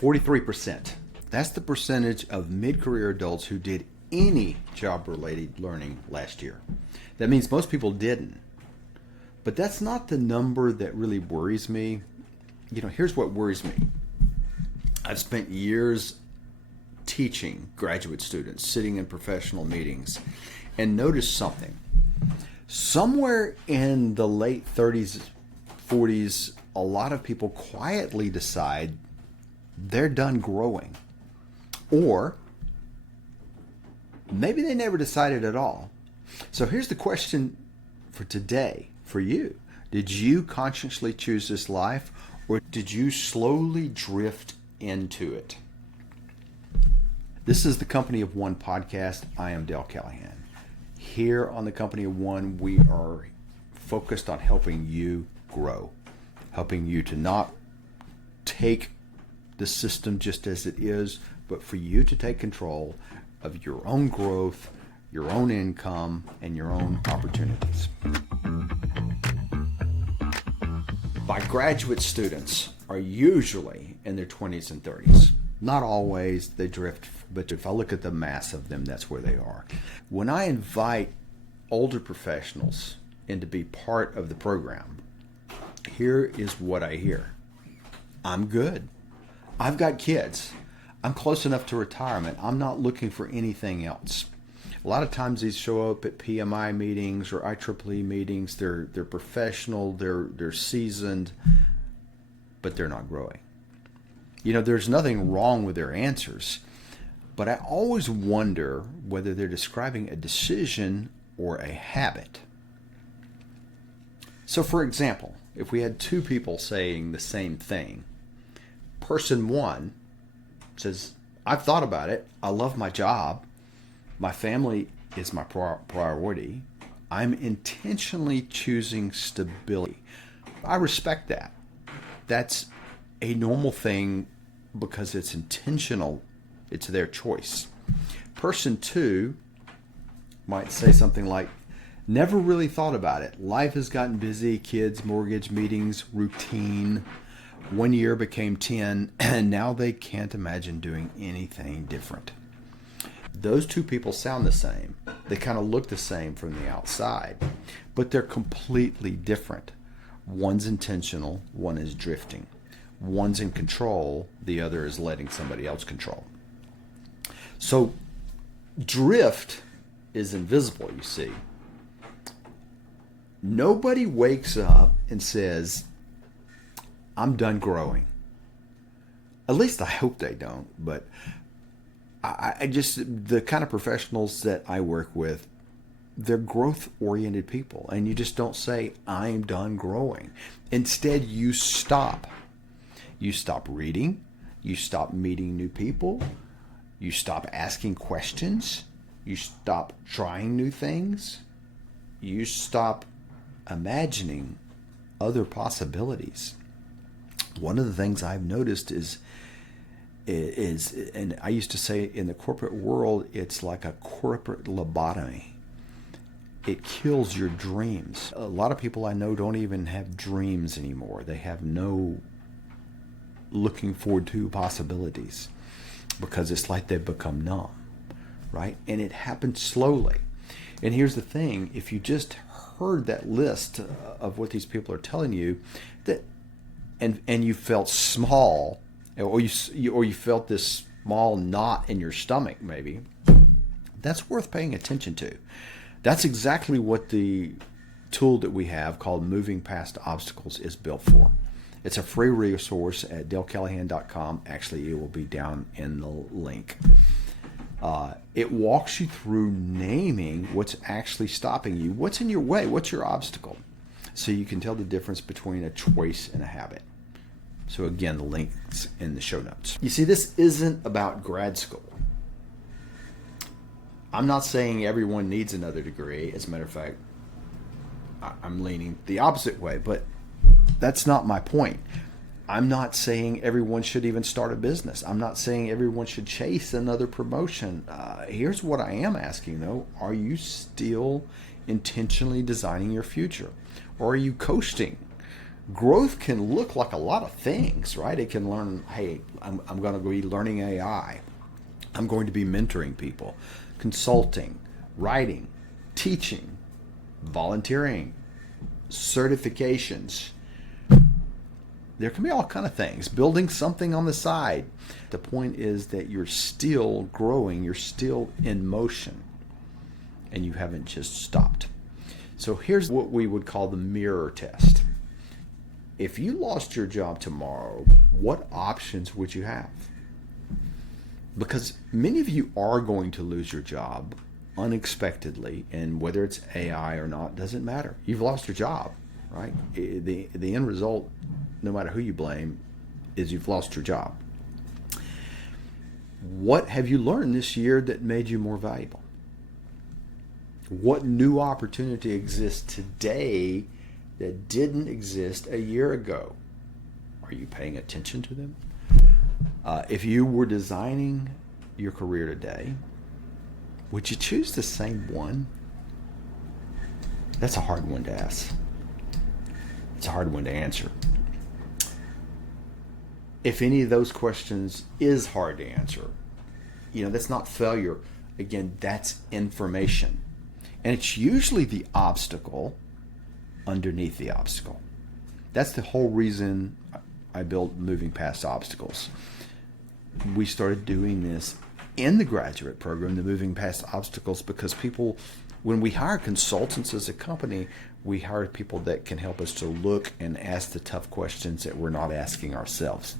43%. That's the percentage of mid-career adults who did any job-related learning last year. That means most people didn't. But that's not the number that really worries me. Here's what worries me. I've spent years teaching graduate students, sitting in professional meetings, and noticed something. Somewhere in the late 30s, 40s, a lot of people quietly decide they're done growing. Or maybe they never decided at all. So here's the question for today, for you. Did you consciously choose this life, or did you slowly drift into it? This is the Company of One podcast. I am Dale Callahan. Here on the Company of One, we are focused on helping you grow, helping you to not take the system just as it is, but for you to take control of your own growth, your own income, and your own opportunities. My graduate students are usually in their 20s and 30s. Not always, they drift, but if I look at the mass of them, that's where they are. When I invite older professionals in to be part of the program, here is what I hear. I'm good. I've got kids. I'm close enough to retirement. I'm not looking for anything else. A lot of times these show up at PMI meetings or IEEE meetings. They're professional, they're seasoned, but they're not growing. There's nothing wrong with their answers, but I always wonder whether they're describing a decision or a habit. So for example, if we had two people saying the same thing, person one says, I've thought about it. I love my job. My family is my priority. I'm intentionally choosing stability. I respect that. That's a normal thing because it's intentional. It's their choice. Person two might say something like, never really thought about it. Life has gotten busy, kids, mortgage, meetings, routine. 1 year became 10, and now they can't imagine doing anything different. Those two people sound the same. They kind of look the same from the outside, but they're completely different. One's intentional, one is drifting. One's in control, the other is letting somebody else control. So drift is invisible, you see. Nobody wakes up and says, I'm done growing. At least I hope they don't, but I just, the kind of professionals that I work with, they're growth-oriented people, and you just don't say, I'm done growing. Instead, you stop. You stop reading. You stop meeting new people. You stop asking questions. You stop trying new things. You stop imagining other possibilities. One of the things I've noticed is, and I used to say in the corporate world, it's like a corporate lobotomy. It kills your dreams. A lot of people I know don't even have dreams anymore. They have no looking forward to possibilities because it's like they've become numb, right? And it happens slowly. And here's the thing, if you just heard that list of what these people are telling you, that and you felt small, or you felt this small knot in your stomach maybe, that's worth paying attention to. That's exactly what the tool that we have called Moving Past Obstacles is built for. It's a free resource at dalecallahan.com. Actually, it will be down in the link. It walks you through naming what's actually stopping you, what's in your way, what's your obstacle, so you can tell the difference between a choice and a habit. So again, the link's in the show notes. You see, this isn't about grad school. I'm not saying everyone needs another degree. As a matter of fact, I'm leaning the opposite way, but that's not my point. I'm not saying everyone should even start a business. I'm not saying everyone should chase another promotion. Here's what I am asking, though. Are you still intentionally designing your future? Or are you coasting? Growth can look like a lot of things, right? It can learn, hey, I'm going to be learning AI. I'm going to be mentoring people, consulting, writing, teaching, volunteering, certifications. There can be all kind of things. Building something on the side. The point is that you're still growing. You're still in motion. And you haven't just stopped. So here's what we would call the mirror test. If you lost your job tomorrow, what options would you have? Because many of you are going to lose your job unexpectedly, and whether it's AI or not doesn't matter. You've lost your job, right? The end result, no matter who you blame, is you've lost your job. What have you learned this year that made you more valuable? What new opportunity exists today that didn't exist a year ago? Are you paying attention to them? If you were designing your career today, would you choose the same one? That's a hard one to ask. It's a hard one to answer. If any of those questions is hard to answer, that's not failure. Again, that's information. And it's usually the obstacle underneath the obstacle. That's the whole reason I built Moving Past Obstacles. We started doing this in the graduate program, the Moving Past Obstacles, because people, when we hire consultants as a company, we hire people that can help us to look and ask the tough questions that we're not asking ourselves.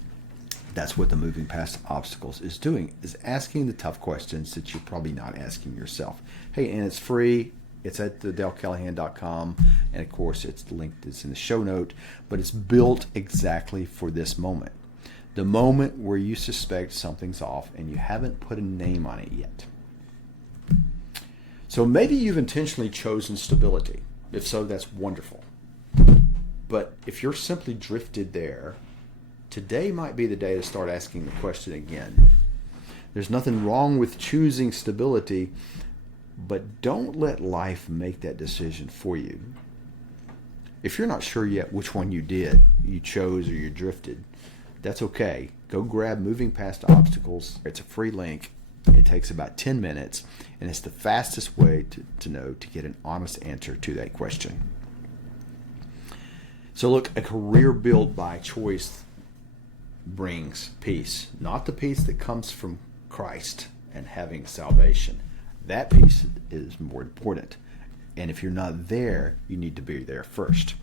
That's what the Moving Past Obstacles is doing, is asking the tough questions that you're probably not asking yourself. Hey, and it's free. It's at theDaleCallahan.com, and of course it's linked, it's in the show note, but it's built exactly for this moment. The moment where you suspect something's off and you haven't put a name on it yet. So maybe you've intentionally chosen stability. If so, that's wonderful. But if you're simply drifted there, today might be the day to start asking the question again. There's nothing wrong with choosing stability, but don't let life make that decision for you. If you're not sure yet which one you chose or you drifted, that's okay. Go grab Moving Past Obstacles. It's a free link. It takes about 10 minutes, and it's the fastest way to know, to get an honest answer to that question. So look, a career built by choice brings peace, not the peace that comes from Christ and having salvation. That piece is more important. And if you're not there, you need to be there first.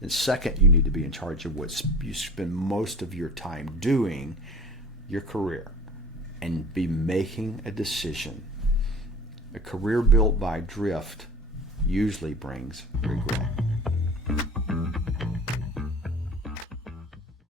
And second, you need to be in charge of what you spend most of your time doing, your career, and be making a decision. A career built by drift usually brings regret.